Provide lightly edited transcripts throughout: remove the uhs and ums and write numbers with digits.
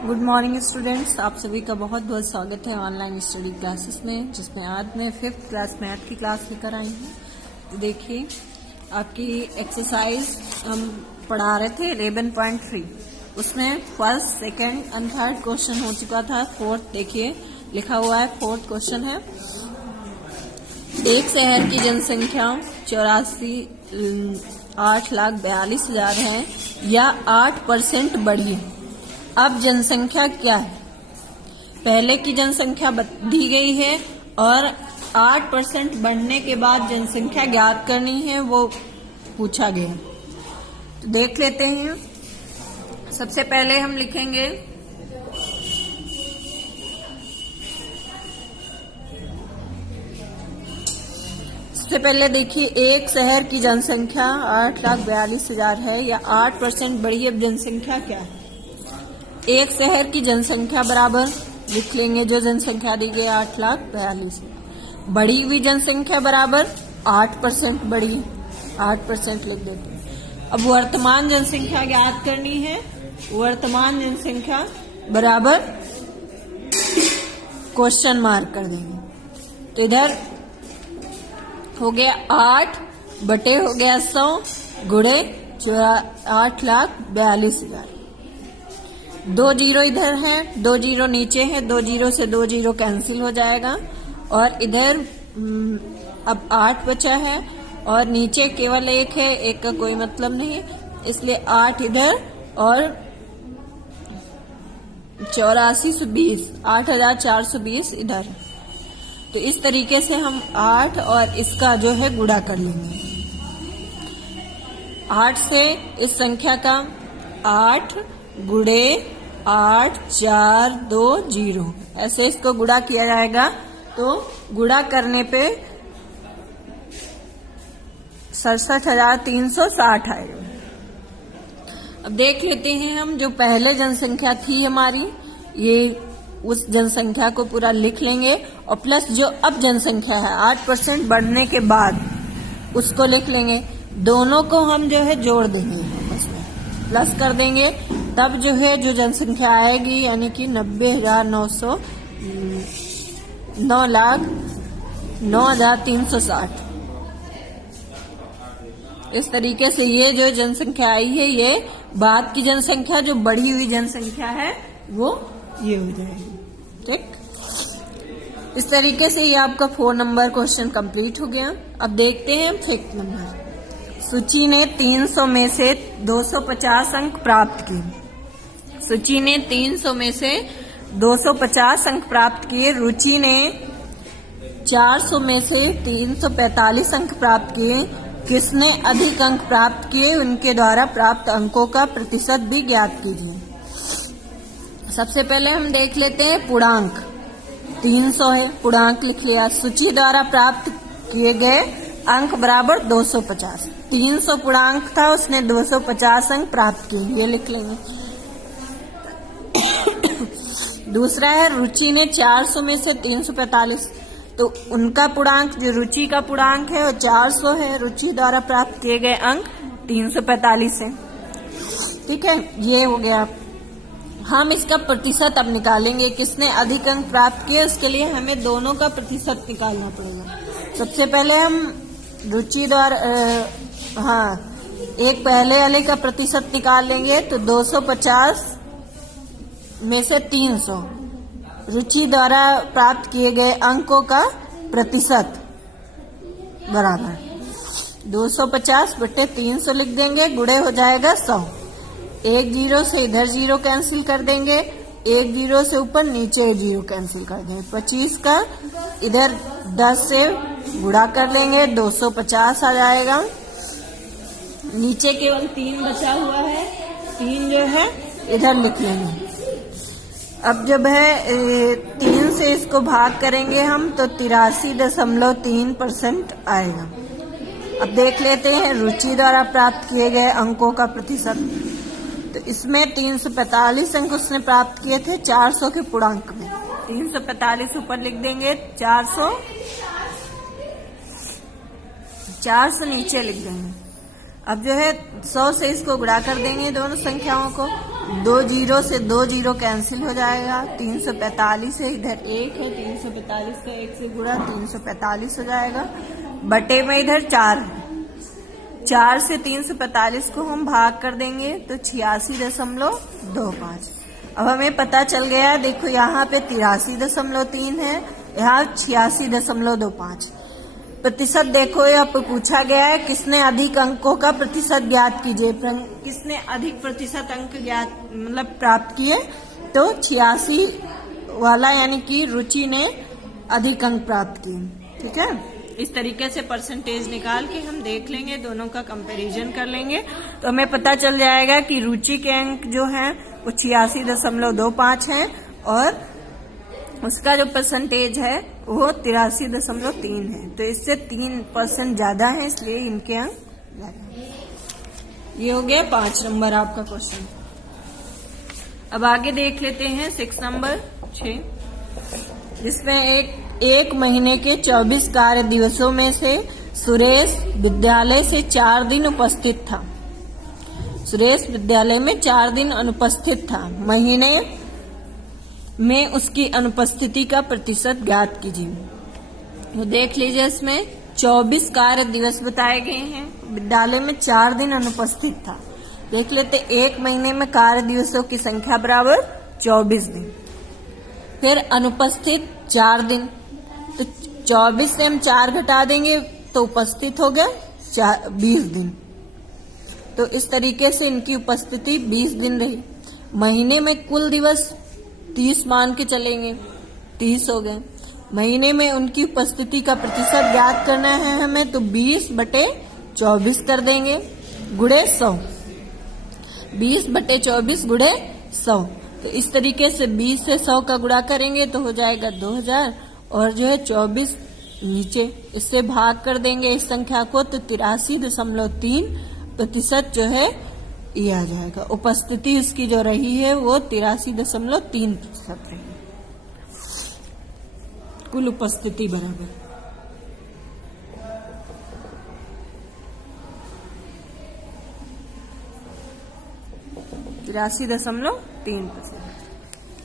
Good morning students, आप सभी का बहुत बहुत स्वागत है ऑनलाइन स्टडी क्लासेस में, जिसमें आज मैं 5th क्लास मैथ की क्लास लेकर आई हूँ। तो देखिए, आपकी एक्सरसाइज हम पढ़ा रहे थे 11.3, उसमें first, second and third question हो चुका था। फोर्थ देखिए लिखा हुआ है, फोर्थ क्वेश्चन है, एक शहर की जनसंख्या 8,42,000 है या 8% बढ़ी। अब जनसंख्या क्या है? पहले की जनसंख्या दी गई है और 8% बढ़ने के बाद जनसंख्या ज्ञात करनी है, वो पूछा गया। तो देख लेते हैं। सबसे पहले हम लिखेंगे सबसे पहले देखिए, एक शहर की जनसंख्या 8,42,000 है या 8% बढ़ी। अब जनसंख्या क्या है? एक शहर की जनसंख्या बराबर लिख लेंगे, जो जनसंख्या दी गई 8,42,000, बढ़ी हुई जनसंख्या बराबर 8% बढ़ी, 8% लिख देते हैं। अब वर्तमान जनसंख्या ज्ञात करनी है, वर्तमान जनसंख्या बराबर क्वेश्चन मार्क कर देंगे। तो इधर हो गया 8 बटे हो गया 100 गुणे 8,42,000। 2 जीरो इधर है, 2 जीरो नीचे है, 2 जीरो से 2 जीरो कैंसिल हो जाएगा और इधर अब 8 बचा है और नीचे केवल 1 है, 1 का कोई मतलब नहीं, इसलिए 8 इधर और 8420, 8,420 इधर। तो इस तरीके से हम 8 और इसका जो है गुणा कर लेंगे। 8 से इस संख्या का 8 गुणे 8,420, ऐसे इसको गुणा किया जाएगा। तो गुणा करने पे 67,360 आएगा। अब देख लेते हैं हम, जो पहले जनसंख्या थी हमारी, ये उस जनसंख्या को पूरा लिख लेंगे और प्लस जो अब जनसंख्या है 8% बढ़ने के बाद उसको लिख लेंगे। दोनों को हम जो है जोड़ देंगे, उसमें प्लस कर देंगे, तब जो है जो जनसंख्या आएगी यानी कि 90,900, 9,0360। इस तरीके से ये जो जनसंख्या आई है, ये बाद की जनसंख्या जो बढ़ी हुई जनसंख्या है वो ये हो जाएगी। ठीक, इस तरीके से ये आपका 4 नंबर क्वेश्चन कंप्लीट हो गया। अब देखते हैं 5th नंबर। सूची ने 300 में से 250 अंक प्राप्त किए। सूची ने 300 में से 250 अंक प्राप्त किए। रुचि ने 400 में से 345 अंक प्राप्त किए। किसने अधिक अंक प्राप्त किए? उनके द्वारा प्राप्त अंकों का प्रतिशत भी ज्ञात कीजिए। सबसे पहले हम देख लेते हैं पूर्णांक। 300 है, पूर्णांक लिख लिया। सूची द्वारा प्राप्त किए गए अंक बराबर 250। 300 पूर्णांक था, उसने 250 अंक प्राप्त किए, ये लिख लेंगे। दूसरा है, रुचि ने 400 में से 345, तो उनका पूर्णांक, जो रुचि का पूर्णांक है वो 400 है। रुचि द्वारा प्राप्त किए गए अंक 345 है। ठीक है, ये हो गया। हम इसका प्रतिशत अब निकालेंगे, किसने अधिक अंक प्राप्त किए, उसके लिए हमें दोनों का प्रतिशत निकालना पड़ेगा। सबसे पहले हम रुचि द्वारा एक पहले वाले का प्रतिशत निकाल लेंगे। तो 250 में से 300 रुचि द्वारा प्राप्त किए गए अंकों का प्रतिशत बराबर 250 बटे 300 लिख देंगे, गुणे हो जाएगा 100। 1 जीरो से इधर जीरो कैंसिल कर देंगे, 1 जीरो से ऊपर नीचे जीरो कैंसिल कर देंगे। 25 का इधर 10 से गुणा कर लेंगे, 250 आ जाएगा। नीचे केवल 3 बचा हुआ है, 3 जो है इधर लिख लेंगे। अब जब है 3 से इसको भाग करेंगे हम, तो 83.3% आएगा। अब देख लेते हैं रुचि द्वारा प्राप्त किए गए अंकों का प्रतिशत। तो इसमें 345 अंक उसने प्राप्त किए थे 400 के पूर्णांक में। 345 ऊपर लिख देंगे, 400 नीचे लिख देंगे। अब जो है 100 से इसको गुणा कर देंगे दोनों संख्याओं को, 2 जीरो से 2 जीरो कैंसिल हो जाएगा। 345 है, इधर 1 है, 345 का 1 से गुणा 345 हो जाएगा। बटे में इधर 4 है, 4 से 345 को हम भाग कर देंगे तो 86.25। अब हमें पता चल गया, देखो यहाँ पे 83.3 है, यहाँ 86.25। प्रतिशत देखो, यहाँ पर पूछा गया है किसने अधिक अंकों का प्रतिशत ज्ञात कीजिए। किसने अधिक प्रतिशत अंक ज्ञात मतलब प्राप्त किए, तो 86 वाला यानी कि रुचि ने अधिक अंक प्राप्त किए। ठीक है, इस तरीके से परसेंटेज निकाल के हम देख लेंगे, दोनों का कंपैरिजन कर लेंगे तो हमें पता चल जाएगा कि रुचि के अंक जो हैं वो 86.25 हैं और उसका जो परसेंटेज है वो 83.3 है। तो इससे 3% ज्यादा है, इसलिए इनके अंक ज्यादा। ये हो गया 5 नंबर आपका क्वेश्चन। अब आगे देख लेते हैं 6 नंबर 6, जिसमें एक महीने के 24 कार्य दिवसों में से सुरेश विद्यालय से 4 दिन उपस्थित था। सुरेश विद्यालय में 4 दिन अनुपस्थित था। महीने में उसकी अनुपस्थिति का प्रतिशत ज्ञात कीजिए। तो देख लीजिए, इसमें 24 कार्य दिवस बताए गए हैं, विद्यालय में 4 दिन अनुपस्थित था। देख लेते, एक महीने में कार्य दिवसों की संख्या बराबर 24 दिन, फिर अनुपस्थित 4 दिन, तो 24 से हम 4 घटा देंगे तो उपस्थित हो गए 20 दिन। तो इस तरीके से इनकी उपस्थिति 20 दिन रही। महीने में कुल दिवस 30 मान के चलेंगे, 30 हो गए। महीने में उनकी उपस्थिति का प्रतिशत ज्ञात करना है हमें, तो 20/24 कर देंगे गुणे 100। 20/24 गुणे 100। तो इस तरीके से 20 से 100 का गुणा करेंगे तो हो जाएगा 2000, और जो है 24 नीचे इससे भाग कर देंगे इस संख्या को, तो 83.3% जो है ये आ जाएगा। उपस्थिति उसकी जो रही है वो 83.3% रही, कुल उपस्थिति बराबर। तिरासी 3%।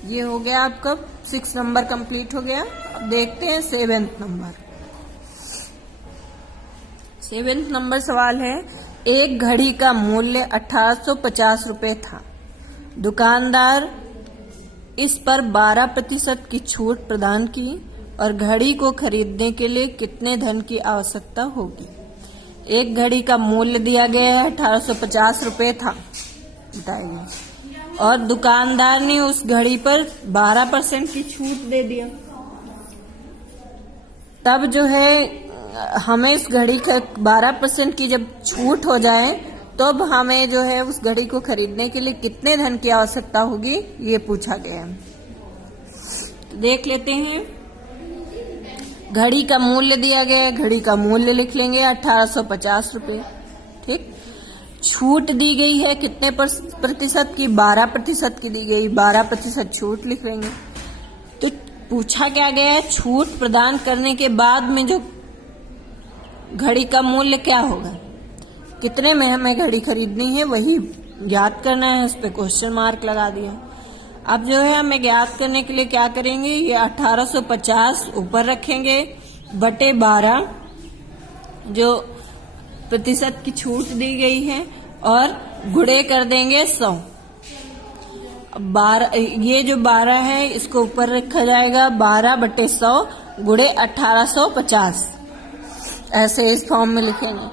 ये हो गया आपका 6 नंबर कंप्लीट हो गया। अब देखते हैं 7th नंबर। 7th नंबर सवाल है, एक घड़ी का मूल्य 1850 रुपए था। दुकानदार इस पर 12% की छूट प्रदान की और घड़ी को खरीदने के लिए कितने धन की आवश्यकता होगी। एक घड़ी का मूल्य दिया गया है 1850 रुपए था बताइए, और दुकानदार ने उस घड़ी पर 12% की छूट दे दिया। तब जो है हमें इस घड़ी का 12% की जब छूट हो जाए तब हमें जो है उस घड़ी को खरीदने के लिए कितने धन की आवश्यकता होगी, ये पूछा गया है। तो देख लेते हैं, घड़ी का मूल्य दिया गया है, घड़ी का मूल्य लिख लेंगे 1850 रुपए। ठीक, छूट दी गई है कितने प्रतिशत की, 12% की दी गई, 12% छूट लिख लेंगे। तो पूछा क्या गया है, छूट प्रदान करने के बाद में जो घड़ी का मूल्य क्या होगा, कितने में हमें घड़ी खरीदनी है वही ज्ञात करना है। उस पे क्वेश्चन मार्क लगा दिया। अब जो है हमें ज्ञात करने के लिए क्या करेंगे, ये 1850 ऊपर रखेंगे बटे 12 जो प्रतिशत की छूट दी गई है, और गुणे कर देंगे 100। 12 ये जो 12 है इसको ऊपर रखा जाएगा, 12/100 गुणे 1850, ऐसे इस फॉर्म में लिखेंगे।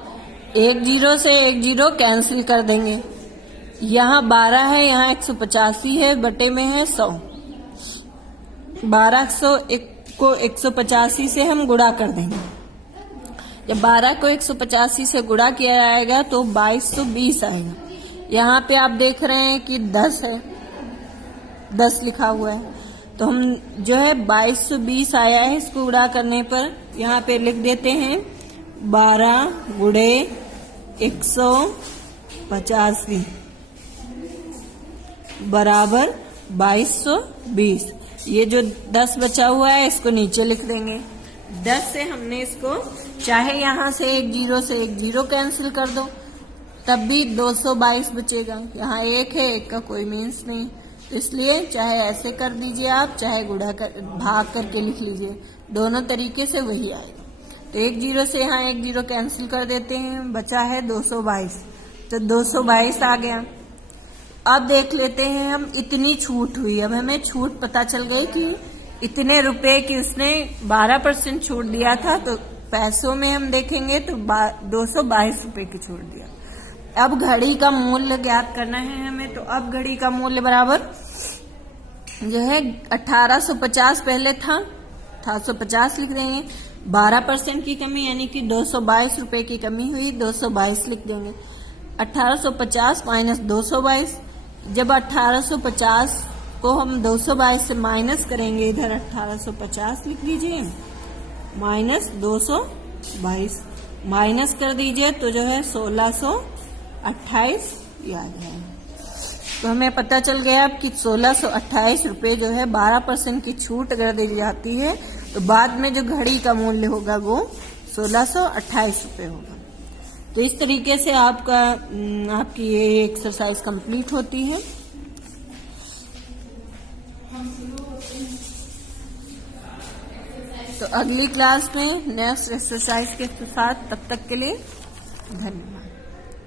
1 जीरो से 1 जीरो कैंसिल कर देंगे। यहाँ 12 है, यहाँ 185 है, बटे में है 100। 1200 को 185 से हम गुणा कर देंगे। जब 12 को 185 से गुणा किया जाएगा तो 2220 आएगा। यहाँ पे आप देख रहे हैं कि 10 है, 10 लिखा हुआ है, तो हम जो है 2220 आया है, इसको गुणा करने पर यहाँ पे लिख देते हैं 12 गुणे 185 बराबर 2220। ये जो 10 बचा हुआ है इसको नीचे लिख देंगे। 10 से हमने इसको, चाहे यहाँ से 1 जीरो से 1 जीरो कैंसिल कर दो, तब भी 222 बचेगा। यहाँ 1 है, 1 का कोई मीन्स नहीं, तो इसलिए चाहे ऐसे कर दीजिए आप, चाहे भाग करके लिख लीजिए, दोनों तरीके से वही आएगा। तो 1 0 से यहाँ 1 0 कैंसिल कर देते हैं, बचा है 222, तो 222 आ गया। अब देख लेते हैं हम, इतनी छूट हुई, अब हमें छूट पता चल गई कि इतने रुपए की उसने 12% छूट दिया था, तो पैसों में हम देखेंगे तो 222 रुपए की छूट दिया। अब घड़ी का मूल्य ज्ञात करना है हमें, तो अब घड़ी का मूल्य बराबर जो है 1850 पहले था, 1850 लिख देंगे, 12% की कमी यानी कि 222 रुपए की कमी हुई, 222 लिख देंगे। 1850 माइनस 222, जब 1850 को हम 222 से माइनस करेंगे, इधर 1850 लिख दीजिए, माइनस 222 माइनस कर दीजिए, तो जो है 1628 याद है। तो हमें पता चल गया कि 1628 रुपए जो है 12% की छूट अगर दी जाती है, तो बाद में जो घड़ी का मूल्य होगा वो 1628 रुपए होगा। तो इस तरीके से आपकी ये एक्सरसाइज कंप्लीट होती है। तो अगली क्लास में नेक्स्ट एक्सरसाइज के साथ, तब तक के लिए धन्यवाद।